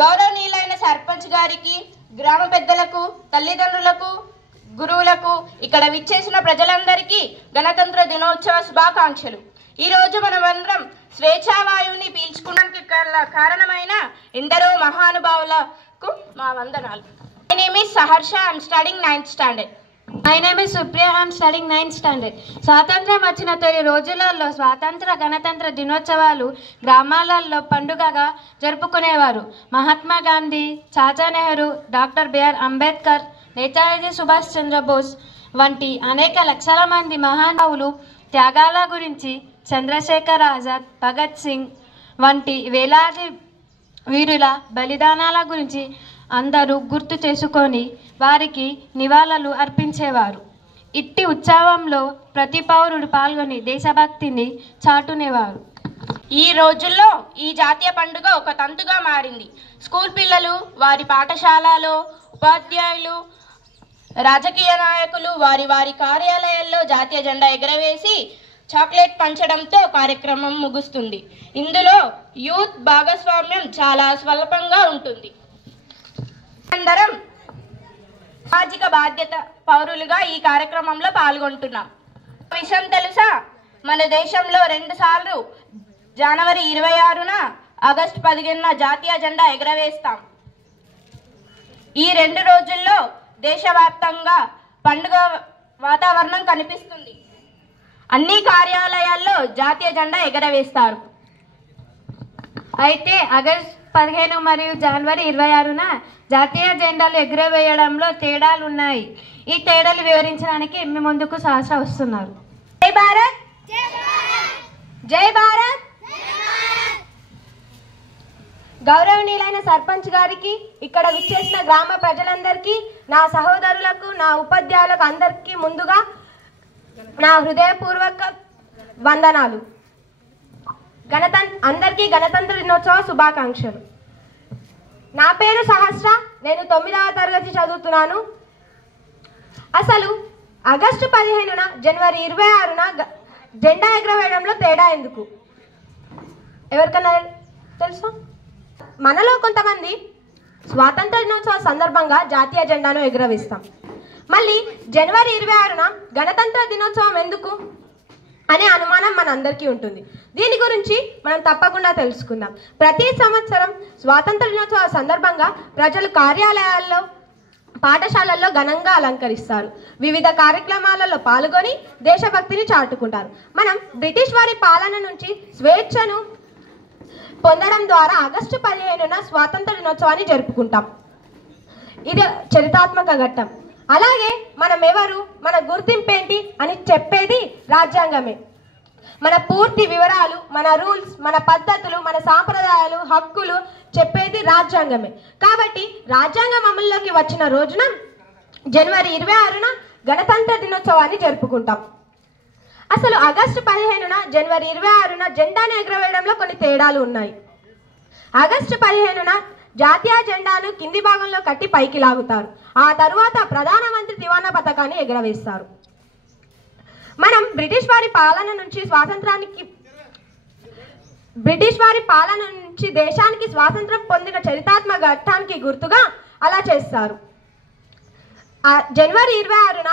గౌరవనీయులైన సర్పంచ్ గారికి, గ్రామ పెద్దలకు, తల్లిదండ్రులకు, గురువులకు, ఇక్కడ విచ్చేసిన ప్రజలందరికీ గణతంత్ర దినోత్సవ శుభాకాంక్షలు. ఈరోజు మనమందరం స్వేచ్ఛావాయువుని పీల్చుకోవడానికి కారణమైన ఎందరో మహానుభావులకు మా వందనాలు. My name is Saharsha. I am studying 9th standard. My name is Supriya. I am studying 9th standard. స్వాతంత్రం వచ్చిన తొలి రోజులలో స్వాతంత్ర గణతంత్ర దినోత్సవాలు గ్రామాలలో పండుగగా జరుపుకునేవారు. మహాత్మా గాంధీ, చాచా నెహ్రూ, డాక్టర్ బిఆర్ అంబేద్కర్, నేతాజీ సుభాష్ చంద్రబోస్ వంటి అనేక లక్షల మంది మహానుభావులు త్యాగాల గురించి, చంద్రశేఖర్ ఆజాద్, భగత్ సింగ్ వంటి వేలాది వీరుల బలిదానాల గురించి అందరూ గుర్తు చేసుకొని వారికి నివాళులు అర్పించేవారు. ఇట్టి ఉత్సవంలో ప్రతి పౌరుడు పాల్గొని దేశభక్తిని చాటునేవారు. ఈ రోజుల్లో ఈ జాతీయ పండుగ ఒక తంతుగా మారింది. స్కూల్ పిల్లలు వారి పాఠశాలలో, ఉపాధ్యాయులు, రాజకీయ నాయకులు వారి వారి కార్యాలయాల్లో జాతీయ జెండా ఎగరవేసి చాక్లెట్ పంచడంతో కార్యక్రమం ముగుస్తుంది. ఇందులో యూత్ భాగస్వామ్యం చాలా స్వల్పంగా ఉంటుంది. అందరం సామాజిక బాధ్యత పౌరులుగా ఈ కార్యక్రమంలో పాల్గొంటున్నాం. విషయం తెలుసా? మన దేశంలో 2 సార్లు జనవరి 26న, ఆగస్టు 15న జాతీయ జెండా ఎగరవేస్తాం. ఈ 2 రోజుల్లో దేశవ్యాప్తంగా పండుగ వాతావరణం కనిపిస్తుంది. అన్ని కార్యాలయాల్లో జాతీయ జెండా ఎగరవేస్తారు. అయితే ఆగస్టు 15 మరియు జనవరి 26న జాతీయ జెండాలు ఎగురవేయడంలో తేడాలు ఉన్నాయి. ఈ తేడాలు వివరించడానికి మీ ముందుకు సహస్ర వస్తున్నారు. జై భారత్, జై భారత్. గౌరవనీయులైన సర్పంచ్ గారికి, ఇక్కడ విచ్చేసిన గ్రామ ప్రజలందరికీ, నా సహోదరులకు, నా ఉపాధ్యాయులకు అందరికీ ముందుగా నా హృదయపూర్వక వందనాలు. అందరికీ గణతంత్ర దినోత్సవ శుభాకాంక్షలు. నా పేరు సహస్ర. నేను 9వ తరగతి చదువుతున్నాను. అసలు ఆగస్టు 15న, జనవరి 26న జెండా ఎగరవేయడంలో తేడా ఎందుకు ఎవరికన్నా తెలుసా? మనలో కొంతమంది స్వాతంత్ర దినోత్సవ సందర్భంగా జాతీయ జెండాను ఎగురవేస్తాం. మళ్ళీ జనవరి 26న గణతంత్ర దినోత్సవం ఎందుకు అనే అనుమానం మనందరికీ ఉంటుంది. దీని గురించి మనం తప్పకుండా తెలుసుకుందాం. ప్రతి సంవత్సరం స్వాతంత్ర దినోత్సవ సందర్భంగా ప్రజలు కార్యాలయాల్లో, పాఠశాలల్లో ఘనంగా అలంకరిస్తారు. వివిధ కార్యక్రమాలలో పాల్గొని దేశభక్తిని చాటుకుంటారు. మనం బ్రిటిష్ వారి పాలన నుంచి స్వేచ్ఛను పొందడం ద్వారా ఆగస్టు 15న స్వాతంత్ర దినోత్సవాన్ని జరుపుకుంటాం. ఇది చరిత్రాత్మక ఘట్టం. అలాగే మనం ఎవరు, మన గుర్తింపేంటి అని చెప్పేది రాజ్యాంగమే. మన పూర్తి వివరాలు, మన రూల్స్, మన పద్ధతులు, మన సాంప్రదాయాలు, హక్కులు చెప్పేది రాజ్యాంగమే. కాబట్టి రాజ్యాంగం అమల్లోకి వచ్చిన రోజున జనవరి 26న గణతంత్ర దినోత్సవాన్ని జరుపుకుంటాం. అసలు ఆగస్టు 15న, జనవరి 26న జెండాను ఎగరవేయడంలో కొన్ని తేడాలు ఉన్నాయి. ఆగస్టు 15న జాతీయ జెండాను కింది భాగంలో కట్టి పైకి లాగుతారు. ఆ తరువాత ప్రధానమంత్రి దివానా పథకాన్ని ఎగరవేస్తారు. మనం బ్రిటిష్ వారి పాలన నుంచి దేశానికి స్వాతంత్రం పొందిన చరిత్రాత్మక ఘట్టానికి గుర్తుగా అలా చేస్తారు. జనవరి 26న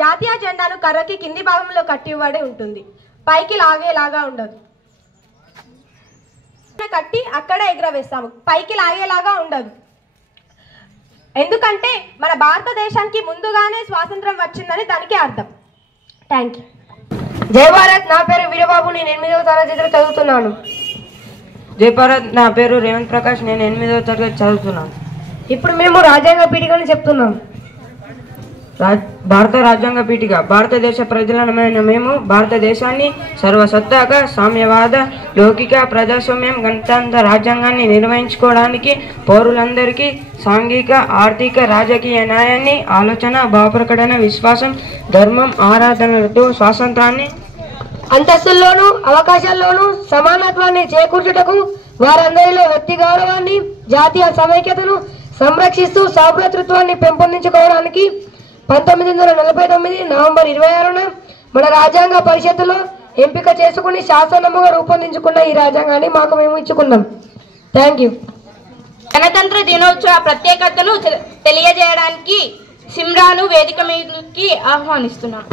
జాతీయ జెండాను కర్రకి కింది భాగంలో కట్టివ్వడి ఉంటుంది. పైకి లాగేలాగా ఉండదు. కట్టి అక్కడే ఎగరవేస్తాము. పైకి లాగేలాగా ఉండదు. ఎందుకంటే మన భారతదేశానికి ముందుగానే స్వాతంత్రం వచ్చిందని దానికి అర్థం. Thank you. జై భారత్. నా పేరు వీరబాబు. నేను 8వ తరగతిలో చదువుతున్నాను. జై భారత్. నా పేరు రేవంత్ ప్రకాష్. నేను 8వ తరగతి చదువుతున్నాను. ఇప్పుడు మేము రాజ్యాంగ పీఠికని చెప్తున్నాం. భారత రాజ్యాంగ పీఠిక. భారతదేశ ప్రజలమైన మేము భారతదేశాన్ని సర్వసత్తాక, సామ్యవాద, లౌకిక, ప్రజాస్వామ్యం, గణతంత్ర రాజ్యాంగాన్ని నిర్వహించుకోవడానికి పౌరులందరికీ సాంఘిక, ఆర్థిక, రాజకీయ న్యాయాన్ని, ఆలోచన, భావప్రకటన, విశ్వాసం, ధర్మం, ఆరాధనలతో స్వాతంత్రాన్ని, అంతస్తుల్లోనూ అవకాశాల్లోనూ సమానత్వాన్ని చేకూర్చుటకు, వారందరిలో వ్యక్తి గౌరవాన్ని, జాతీయ సమైక్యతను సంరక్షిస్తూ సౌభ్రాతృత్వాన్ని పెంపొందించుకోవడానికి 1949 నవంబర్ 26న మన రాజ్యాంగ పరిషత్తులో ఎంపిక చేసుకుని శాసనముగా రూపొందించుకున్న ఈ రాజ్యాంగాన్ని మాకు మేము ఇచ్చుకున్నాం. Thank you. గణతంత్ర దినోత్సవ ప్రత్యేకతను తెలియజేయడానికి సిమ్రాను వేదిక మీదకి ఆహ్వానిస్తున్నాను.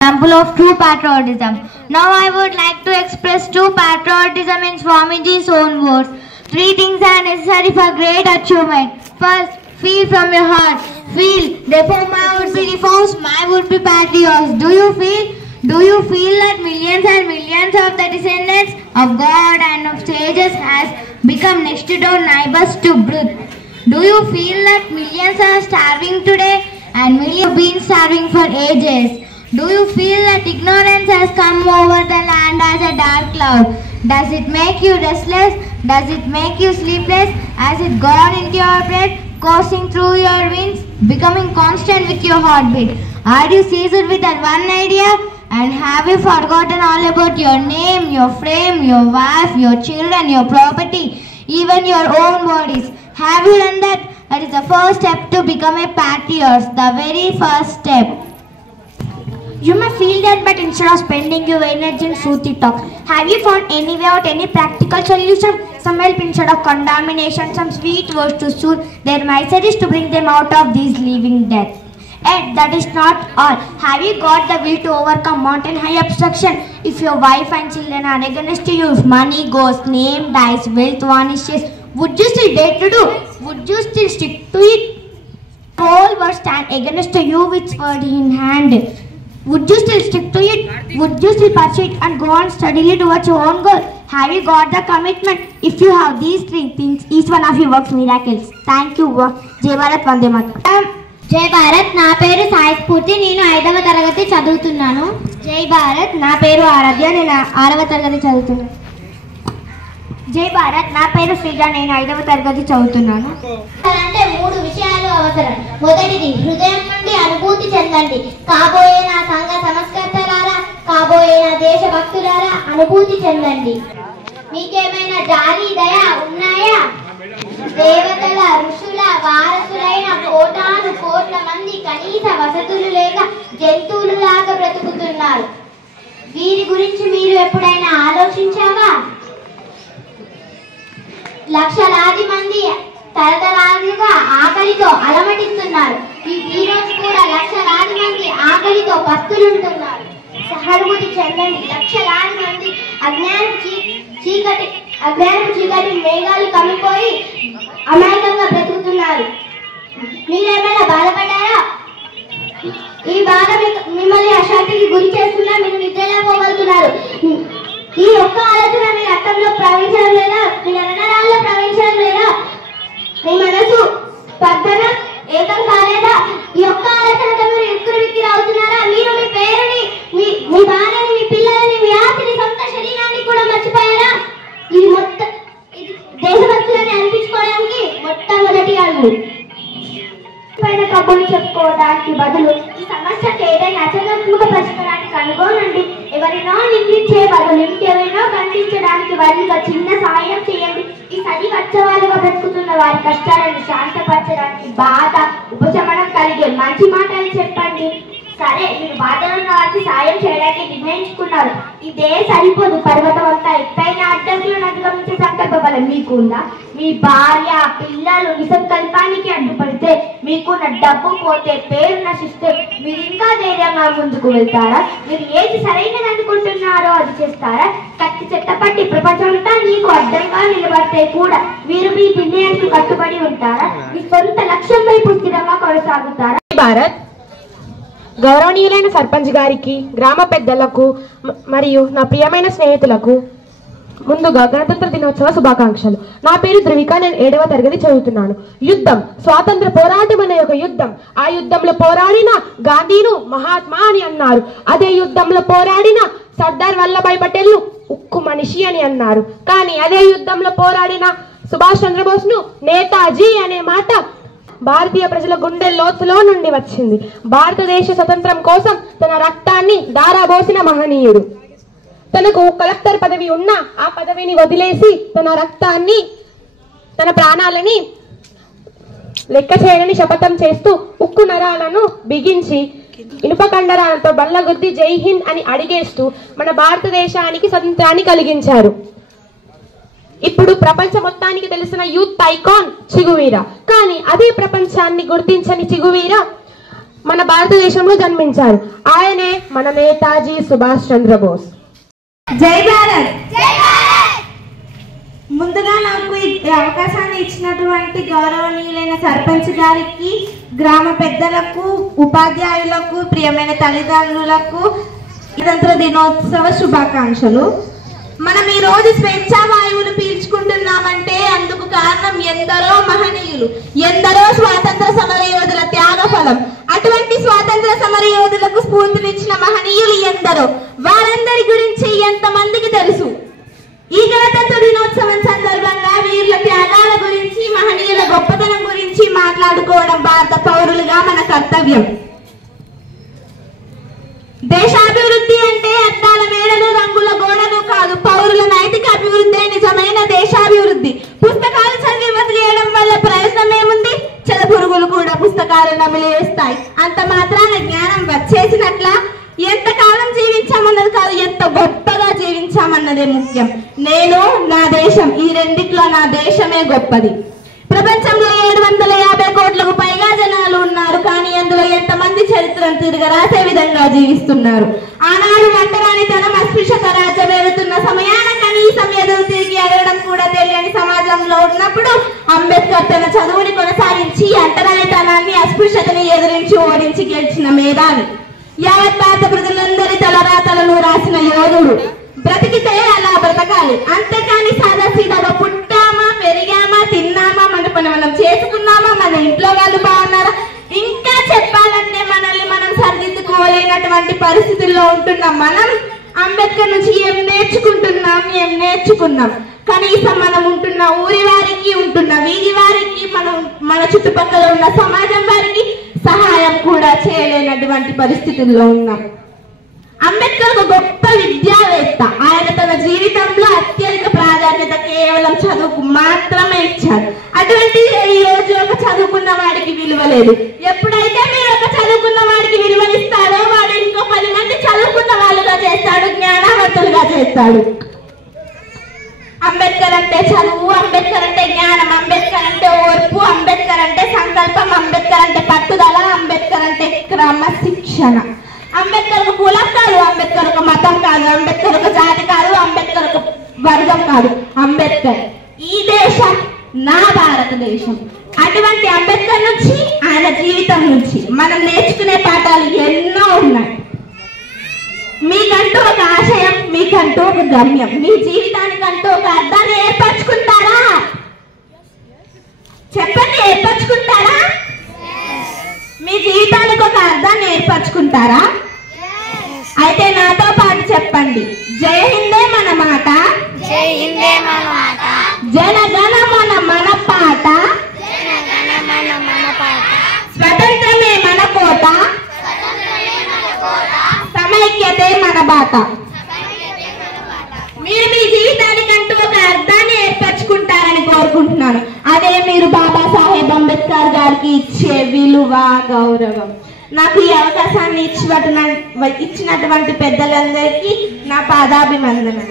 Example of true patriotism. Now I would like to express true patriotism in Swamiji's own words. 3 things are necessary for great achievement. First, feel from your heart. Feel. Therefore, my would be reforms, my would be patriots. Do you feel? Do you feel that millions and millions of the descendants of God and of sages has become next door neighbors to birth? Do you feel that millions are starving today and millions have been starving for ages? Do you feel that ignorance has come over the land as a dark cloud? Does it make you restless? Does it make you sleepless? Has it gone into your blood, coursing through your veins, becoming constant with your heartbeat? Are you seized with that one idea? And have you forgotten all about your name, your frame, your wife, your children, your property, even your own bodies? Have you done that? That is the first step to become a patriot, the very first step. You may feel that, but instead of spending your energy in soothy talk, have you found any way out, any practical solution? Some help instead of condemnation, some sweet words to soothe their miseries to bring them out of these living death. Yet that is not all. Have you got the will to overcome mountain high obstruction? If your wife and children are against you, if money goes, name dies, wealth vanishes, would you still dare to do? Would you still stick to it? Whole world stand against you with sword in hand. Would you still stick to it? Would you still pursue it and go on steadily towards your own goal? Have you got the commitment? If you have these 3 things, each one of you works miracles. Thank you. Jai Bharat, Vande Mataram. జై భారత్. నా పేరు సాయి స్ఫూర్తి, నేను 5వ తరగతి చదువుతున్నాను. జై భారత్. నా పేరు ఆరాధ్య, నేను 6వ తరగతి చదువుతున్నాను. జై భారత్. నా పేరు శ్రీజ, నేను 5వ తరగతి చదువుతున్నాను. అంటే 3 విషయాలు అవసరం. మొదటిది, హృదయం నుండి అనుభూతి చెందండి. కాబోయే నా సంఘ సంస్కర్తలారా, కాబోయే నా దేశభక్తులారా, అనుభూతి చెందండి. మీకేమైనా జాలి దయ ఉన్నాయా? దేవతల ఋషుల వారసులైన కోటాను కోట్ల మంది కనీస వసతులు లేక జంతువులులాగా బ్రతుకుతున్నారు. వీరి గురించి మీరు ఎప్పుడైనా ఆలోచించావా? లక్షలాది మంది తరతరాలుగా ఆకలితో అలమటిస్తున్నారు. ఈ రోజు కూడా లక్షలాది మంది ఆకలితో పస్తులుంటున్నారు. సహానుభూతి చెందండి. లక్షలాది మంది అజ్ఞానపు చీకటి మేఘాలు కమ్మిపోయి అమాయకంగా బ్రతుకుతున్నారు. మీరేమైనా బాధపడ్డారా? ఈ బాధ మిమ్మల్ని అశాంతికి గురి చేస్తున్నా, మీరు నిద్రలో పోగలుగుతున్నారు. ఈ ఒక్క ఆలోచన మీ రక్తంలో ప్రవహించడం లేదా? మీ నరనరాల్లో ప్రవహించడం లేదా? మీ మనసు స్పర్ధన ఏకం కాలేదా? ఈ ఒక్క ఆలోచనతో మీరు ఇరుక్కురు విక్కిరి అవుతున్నారా? మీరు మీ పేరుని, మీ భార్యని, మీ పిల్లలని, మీ ఆస్తిని, సొంత శరీరాన్ని కూడా మర్చిపోయారా? ఇది దేశభక్తులని అనిపించుకోవడానికి మొట్టమొదటి అడుగు. పైన కబుర్లు చెప్పుకోవడానికి బదులు ఈ సమస్యకు ఏదైనా అచనాత్మక పరిష్కారాన్ని కనుగొనండి. ఎవరినో నిందించే బదులు ఇంకెవరినో ఖండించడానికి వారిగా చిన్న సాయం చేయండి. ఈ సరి వచ్చవాలుగా బ్రతుకుతున్న వారి కష్టాలను శాంతపరచడానికి బాధ ఉపశమనం కలిగే మంచి మాటలు చెప్పండి. సరే, మీరు బాధలో ఉన్న వారికి సాయం చేయడానికి నిర్ణయించుకున్నారు. ఇదే సరిపోదు. పర్వతం అంతా ఎత్తైన అడ్డంకులను అధిగమించే సంకల్ప బలం మీకుందా? మీ భార్య పిల్లలు నిసంకల్పానికి అడ్డుపడితే, మీకున్న డబ్బు పోతే, పేరు నశిస్తే మీరు ఇంకా ధైర్యంగా ముందుకు వెళ్తారా? మీరు ఏది సరైనది అనుకుంటున్నారో అది చేస్తారా? కత్తి చెట్టపట్టి ప్రపంచమంతా నీకు అడ్డంగా నిలబడితే కూడా మీరు మీ నిర్ణయానికి కట్టుబడి ఉంటారా? మీ సొంత లక్ష్యం వైపు స్థిరంగా కొనసాగుతారా? భారత్. గౌరవనీయులైన సర్పంచ్ గారికి, గ్రామ పెద్దలకు మరియు నా ప్రియమైన స్నేహితులకు ముందుగా గణతంత్ర దినోత్సవ శుభాకాంక్షలు. నా పేరు ధృవిక, నేను 7వ తరగతి చదువుతున్నాను. యుద్ధం, స్వాతంత్ర పోరాటం అనే ఒక యుద్ధం. ఆ యుద్ధంలో పోరాడిన గాంధీను మహాత్మా అని అన్నారు. అదే యుద్ధంలో పోరాడిన సర్దార్ వల్లభాయ్ పటేల్ ను ఉక్కు మనిషి అని అన్నారు. కానీ అదే యుద్ధంలో పోరాడిన సుభాష్ చంద్రబోస్ ను నేతాజీ అనే మాట భారతీయ ప్రజల గుండె లోతులో నుండి వచ్చింది. భారతదేశ స్వతంత్రం కోసం తన రక్తాన్ని ధారాబోసిన మహనీయుడు. తనకు కలెక్టర్ పదవి ఉన్నా ఆ పదవిని వదిలేసి తన రక్తాన్ని, తన ప్రాణాలని లెక్క చేయని శపథం చేస్తూ ఉక్కు నరాలను బిగించి ఇనుప కండరాలతో బల్లగుద్ది జై హింద్ అని అడిగేస్తూ మన భారతదేశానికి స్వతంత్రాన్ని కలిగించారు. ఇప్పుడు ప్రపంచ మొత్తానికి తెలిసిన యూత్ ఐకాన్ చిగువీర. కానీ అదే ప్రపంచాన్ని గుర్తించని చిగువీర మన భారతదేశంలో జన్మించారు. ఆయనే మన నేతాజీ సుభాష్ చంద్రబోస్. జై భారత్. ముందుగా నాకు ఈ అవకాశాన్ని ఇచ్చినటువంటి గౌరవనీయులైన సర్పంచ్ గారికి, గ్రామ పెద్దలకు, ఉపాధ్యాయులకు, ప్రియమైన తల్లిదండ్రులకు స్వాతంత్ర దినోత్సవ శుభాకాంక్షలు. మనం ఈ రోజు స్వేచ్ఛా వాయువులు పీల్చుకుంటున్నామంటే అందుకు కారణం ఎందరో మహనీయులు, ఎందరో స్వాతంత్ర సమర యోధుల త్యాగ ఫలం. అటువంటి స్వాతంత్ర సమర యోధులకు స్ఫూర్తినిచ్చిన మహనీయులు ఎందరో. వారందరి గురించి ఎంతమందికి తెలుసు? ఈ గణతంత్ర దినోత్సవం సందర్భంగా వీరుల త్యాగాల గురించి, మహనీయుల గొప్పతనం గురించి మాట్లాడుకోవడం భారత పౌరులుగా మన కర్తవ్యం. దేశాభివృద్ధి అంటే అద్దాల మేడలు, రంగుల గోడలు కాదు, పౌరుల నైతిక అభివృద్ధి నిజమైన దేశాభివృద్ధి. పుస్తకాలు చదివి వదిలేయడం వల్ల ప్రయోజనం ఏముంది? చెదపురుగులు కూడా పుస్తకాలు నమిలేస్తాయి. అంత మాత్రాన జ్ఞానం వచ్చేసినట్ల? ఎంతకాలం జీవించామన్నది కాదు, ఎంత గొప్పగా జీవించామన్నదే ముఖ్యం. నేను, నా దేశం, ఈ రెండిట్లో నా దేశమే గొప్పది. ప్రపంచంలో 750 కోట్లకు పైగా జనాలు ఉన్నారు. కానీ అందులో ఎంతమంది చరిత్రను తిరగరాసే విధంగా జీవిస్తున్నారు. ఆనాడు అంటరానితనం, అస్పృశ్యత రాజ్యం వెళుతున్న సమయాన కనీసం ఎదురు తిరిగి అడగడం కూడా తెలియని సమాజంలో ఉన్నప్పుడు అంబేద్కర్ తన చదువుని కొనసాగించి అంటరానితనాన్ని, అస్పృశ్యతని ఎదిరించి ఓడించి గెలిచిన మేధావి. యావత్ భారత ప్రజలందరి తలరాతలను రాసిన యోధుడు. బ్రతికితే అలా బ్రతకాలి, అంతేకాని సాదా సీదాగా పుట్టామా, పెరిగామా, తిన్నామా, మన పని మనం చేసుకున్నామా, మన ఇంట్లో వాళ్ళు బాగున్నారా, ఇంకా చెప్పాలంటే మనల్ని మనం సరిదిద్దుకోలేనటువంటి పరిస్థితుల్లో ఉంటున్నాం. మనం అంబేద్కర్ నుంచి ఏం నేర్చుకున్నాం? కనీసం మనం ఉంటున్న ఊరి వారికి, ఉంటున్న వీధి వారికి, మన చుట్టుపక్కల ఉన్న సమాజం వారికి సహాయం కూడా చేయలేనటువంటి పరిస్థితుల్లో ఉన్నాం. అంబేద్కర్ ఒక గొప్ప విద్యావేత్త. ఆయన తన జీవితంలో అత్యధిక ప్రాధాన్యత కేవలం చదువుకు మాత్రమే ఇచ్చారు. అటువంటి ఈ రోజు ఒక చదువుకున్న వాడికి విలువ లేదు. ఎప్పుడైతే మీరు ఒక చదువుకున్న వాడికి విలువనిస్తారో వాడు ఇంకో 10 మంది చదువుకున్న వాళ్ళుగా చేస్తాడు, జ్ఞానవంతులుగా చేస్తాడు. అంబేద్కర్ అంటే చదువు, అంబేద్కర్ అంటే జ్ఞానం, అంబేద్కర్ అంటే ఓర్పు, అంబేద్కర్ అంటే సంకల్పం, అంబేద్కర్ అంటే పట్టుదల, అంబేద్కర్ అంటే క్రమశిక్షణ. అంబేద్కర్ ఒక కులం కాదు, అంబేద్కర్ ఒక మతం కాదు, అంబేద్కర్ ఒక జాతి కాదు, అంబేద్కర్ ఒక వర్గం కాదు. అంబేద్కర్ ఈ దేశం నా భారతదేశం. అటువంటి అంబేద్కర్ నుంచి, ఆయన జీవితం నుంచి మనం నేర్చుకునే పాఠాలు ఎన్నో ఉన్నాయి. మీకంటూ ఒక ఆశయం, మీకంటూ ఒక గమ్యం, మీ జీవితానికంటూ ఒక అర్థాన్ని ఏర్పరచుకుంటారా? చెప్పండి, ఏర్పరచుకుంటారా? మీ జీవితానికి ఒక అర్థాన్ని ఏర్పరచుకుంటారా? అయితే నాతో పాటు చెప్పండి, జై హిందే మన మాట, జై హిందే మన మాట, జనగణ మన పాట, జనగణ మన పాట, స్వతంత్రమే మన కోట, సమైక్యతే మన బాట. మీరు మీ జీవితానికంటూ ఒక అర్థాన్ని ఏర్పరచుకుంటారని కోరుకుంటున్నాను. అదే మీరు బాబాసాహెబ్ అంబేద్కర్ గారికి ఇచ్చే విలువ, గౌరవం. నాకు ఈ అవకాశాన్ని ఇచ్చినటువంటి పెద్దలందరికీ నా పాదాభివందనం.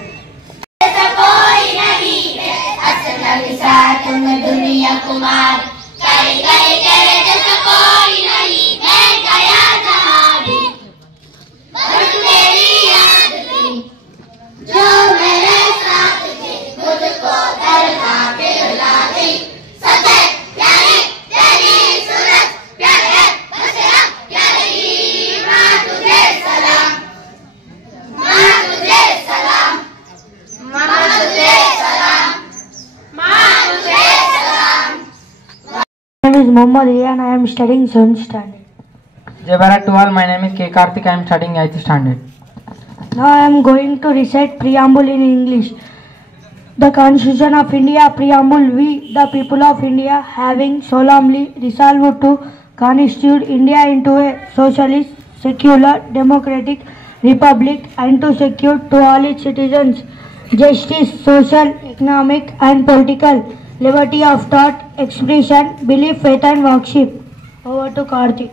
My name is Mohammad and I am studying 7th standard. Jai Bharat to all. My name is K. Karthik. I am studying 8th standard. Now I am going to recite preamble in English. The Constitution of India preamble. We, the people of India, having solemnly resolved to constitute India into a socialist, secular, democratic republic and to secure to all its citizens justice, social, economic and political liberty of thought, expression, belief, faith and worship. Over to Karthi.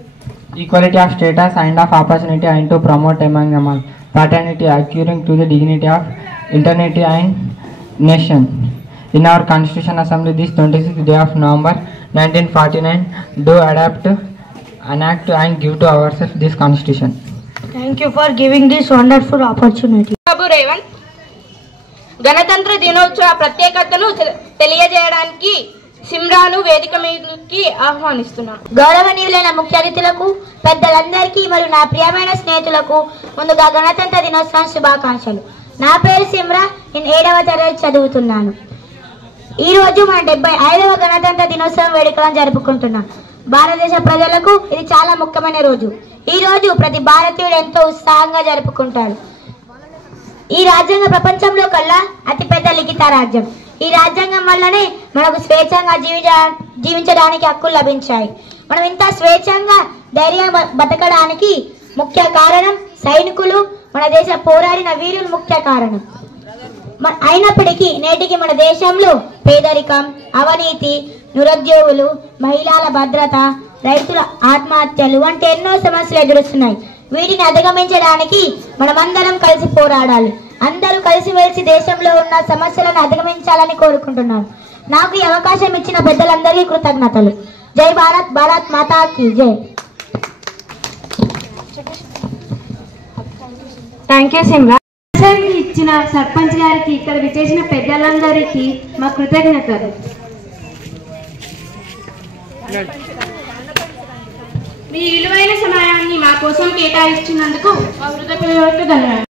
Equality of status and of opportunity and to promote among them all. Fraternity accruing to the dignity of eternity and nation. In our Constitution Assembly this 26th day of November 1949 do adapt, enact and give to ourselves this Constitution. Thank you for giving this wonderful opportunity. బాబు రేవంత్ గణతంత్ర దినోత్సవ ప్రత్యేకతను తెలియజేయడానికి సిమ్రాను వేదిక మీదకి ఆహ్వానిస్తున్నాను. గౌరవనీయులైన ముఖ్య అతిథులకు, పెద్దలందరికీ మరియు నా ప్రియమైన స్నేహితులకు ముందుగా గణతంత్ర దినోత్సవం శుభాకాంక్షలు. నా పేరు సిమ్రా, నేను 7వ తరగతి చదువుతున్నాను. ఈ రోజు మన 75వ గణతంత్ర దినోత్సవం వేడుకలను జరుపుకుంటున్నాం. భారతదేశ ప్రజలకు ఇది చాలా ముఖ్యమైన రోజు. ఈ రోజు ప్రతి భారతీయుడు ఎంతో ఉత్సాహంగా జరుపుకుంటారు. ఈ రాజ్యాంగం ప్రపంచంలో కల్లా అతిపెద్ద లిఖిత రాజ్యం. ఈ రాజ్యాంగం వల్లనే మనకు స్వేచ్ఛంగా జీవించడానికి హక్కులు లభించాయి. మనం ఇంత స్వేచ్ఛంగా ధైర్యంగా బతకడానికి ముఖ్య కారణం సైనికులు, మన దేశ పోరాడిన వీరులు ముఖ్య కారణం. అయినప్పటికీ నేటికి మన దేశంలో పేదరికం, అవినీతి, నిరుద్యోగులు, మహిళల భద్రత, రైతుల ఆత్మహత్యలు వంటి ఎన్నో సమస్యలు ఎదురుస్తున్నాయి. వీటిని అధిగమించడానికి మనమందరం కలిసి పోరాడాలి. అందరూ కలిసిమెలిసి దేశంలో ఉన్న సమస్యలను అధిగమించాలని కోరుకుంటున్నాను. నాకు ఈ అవకాశం ఇచ్చిన పెద్దలందరికీ కృతజ్ఞతలు. జై భారత్, భారత్ మాతా కీ జై. Thank you సిమ్రా. ఇచ్చిన సర్పంచ్ గారికి, ఇక్కడ విచ్చేసిన పెద్దలందరికీ మా కృతజ్ఞతలు. మీ విలువైన సమయాన్ని మా కోసం కేటాయించినందుకు మా హృదయపూర్వక ధన్యవాదాలు.